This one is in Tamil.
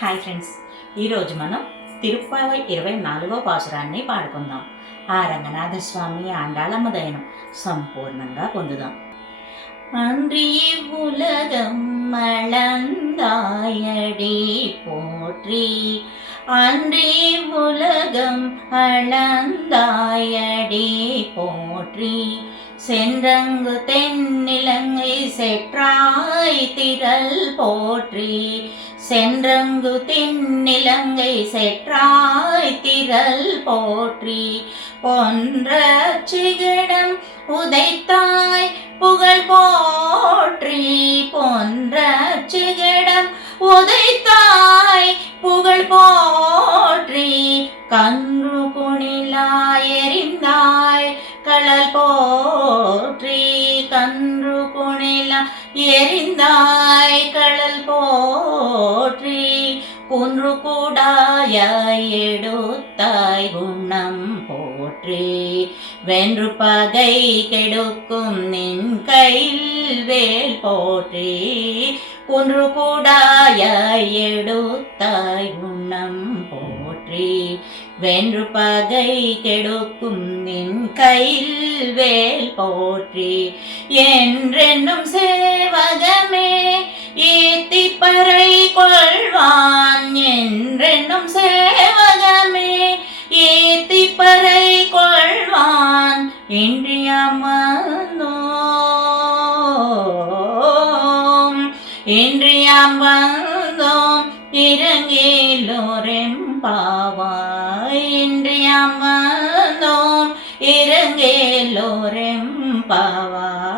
హాయ్ ఫ్రెండ్స్, ఈరోజు మనం తిరుప్పావై 24వ పాసురాన్ని పాడుకుందాం. ఆ రంగనాథ స్వామి ఆండాళమ్మ దయను సంపూర్ణంగా పొందుదాం. அன்றி உலகம் அளந்தாயடி போற்றி, அன்றி உலகம் அளந்தாயடி போற்றி, சென்றங்கு தென்னிலங்கை செற்றாய் திரள் போற்றி, சென்றங்கு தென்னிலங்கை செற்றாய் திரள் போற்றி, பொன்ற சிகடம் உதைத்தாய் புகழ் போற்றி, பொன்ற சிகடம் உதைத்தாய் புகழ் போற்றி, கன்று குணிலாய் எறிந்தாய் கடல் போற்றி, கன்று குணிலாய் எறிந்தாய் கடல் போற்றி, குன்று கூடாயாய் எடுத்தாய் குணம் போற்றி, வென்று பகை கெடுக்கும் நின் கையில் வேல் போற்றி, குன்று கூடாயாய் எடுத்தாய் குணம் போற்றி, வென்று பகை கெடுக்கும் நின் கையில் வேல் போற்றி, என்றென்னும் சேவகமே ஏத்தி பறை கொள்வான், என்றென்னும் சேவகமே ஏத்தி பறை கொள்வான், இன்றியாம் வந்தோம் இறங்கேலோரெம்பாவாய், இன்றியாம் வந்தோம் இறங்கேலோரெம்பாவாய்.